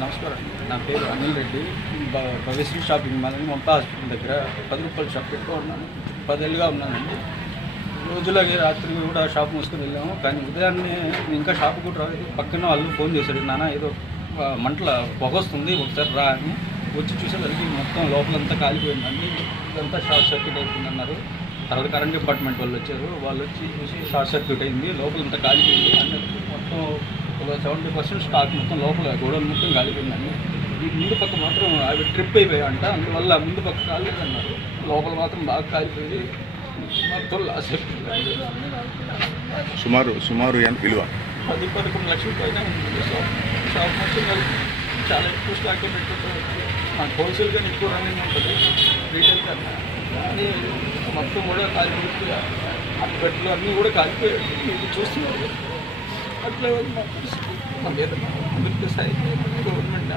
నమస్కారం నా పేరు అనిల్ రెడ్డి. భవిష్యత్ షాపింగ్ మాల్ అని మమతా హాస్పిటల్ దగ్గర పది రూపాయలు షాప్ పెట్టుకో ఉన్నాను. పదేళ్ళుగా ఉన్నానండి. రోజులాగే రాత్రి కూడా షాప్ మూసుకొని వెళ్ళాము. కానీ ఉదయాన్నే ఇంకా షాప్ కూడా రాలేదు. పక్కన వాళ్ళు ఫోన్ చేశారు నాన్న ఏదో మంటల పొగ వస్తుంది ఒకసారి రా అని. వచ్చి చూసేసరికి మొత్తం లోపలంతా కాలిపోయిందండి. ఇదంతా షార్ట్ సర్క్యూట్ అయిపోయింది అన్నారు తర్వాత కరెంట్ డిపార్ట్మెంట్ వాళ్ళు వచ్చారు. వాళ్ళు వచ్చి చూసి షార్ట్ సర్క్యూట్ అయింది లోపలంతా కాలిపోయింది అన్నట్టు మొత్తం ఒక సెవెంటీ పర్సెంట్ స్టాక్ మొత్తం లోపల గోడలు మొత్తం కాలిపోయిందండి. ఈ ముందు పక్క మాత్రం అవి ట్రిప్ అయిపోయాయంట. అందువల్ల ముందు పక్క కాలేదన్నారు లోపల మాత్రం బాగా కాలిపోయింది. సుమారు సుమారు ఎంత విలువ. పది పదకొండు లక్షల పైన షాప్ మొత్తం చాలా ఎక్కువ స్టాక్ పెట్టుకుంటారు. మాకు హోల్సేల్ కానీ ఎక్కువ రన్నింగ్ ఉంటుంది. రీటైల్ కన్నా. కానీ మొత్తం కూడా కాలిపోయి అప్పట్లో అన్నీ కూడా కాలిపోయాయి. మీరు చూస్తున్నారు. అట్లా మా పరిస్థితి మాకు అభివృద్ధి స్థాయి గవర్నమెంట్